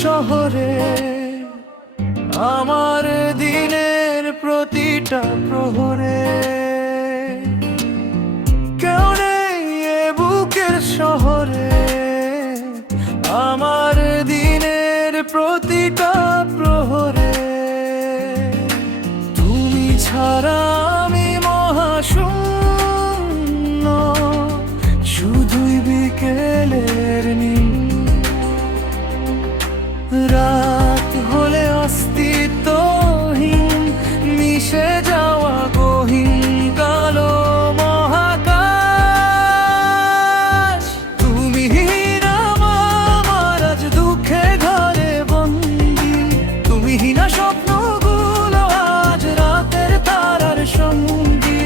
শহরে আমার দিনের প্রতিটা প্রহরে কেউ নেই এ বুকের শহরে আমার দিনের প্রতিটা প্রহরে তুমি ছাড়া আমি মহাশূন্য শুধুই বিকেলের নীল রাত হলে অস্তিত্বহীন মিশে যাওয়া গহীন কালো মহাকাশ তুমি হীন আমার আজ দুঃখে ঘরে বন্দি তুমি হীনা স্বপ্নগুলো আজ রাতের তারার সঙ্গী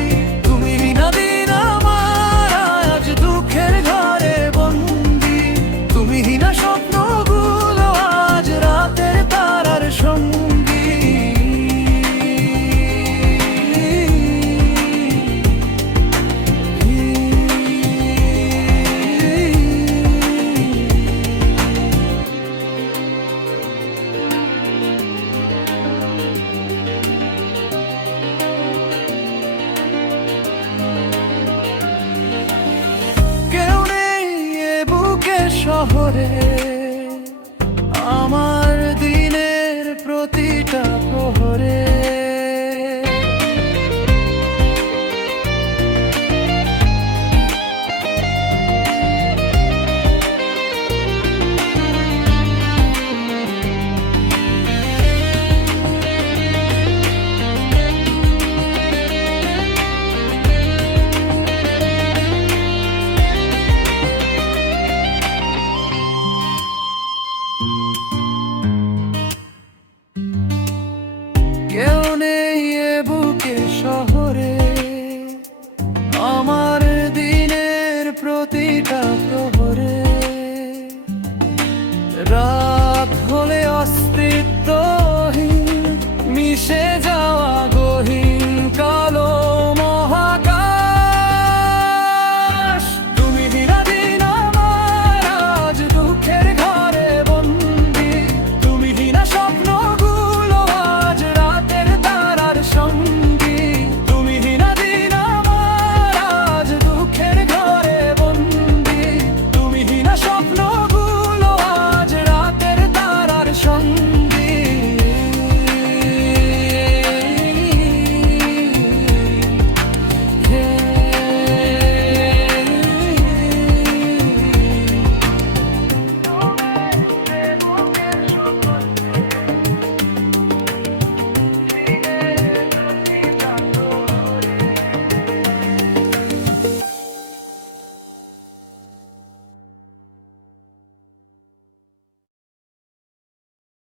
তুমি হীনা দিন আমার আজ দুঃখের ঘরে বন্দি তুমি হীনা স্বপ্নগুলো আজ রাতের তারার সঙ্গী কেউ নেই এ বুকের শহরে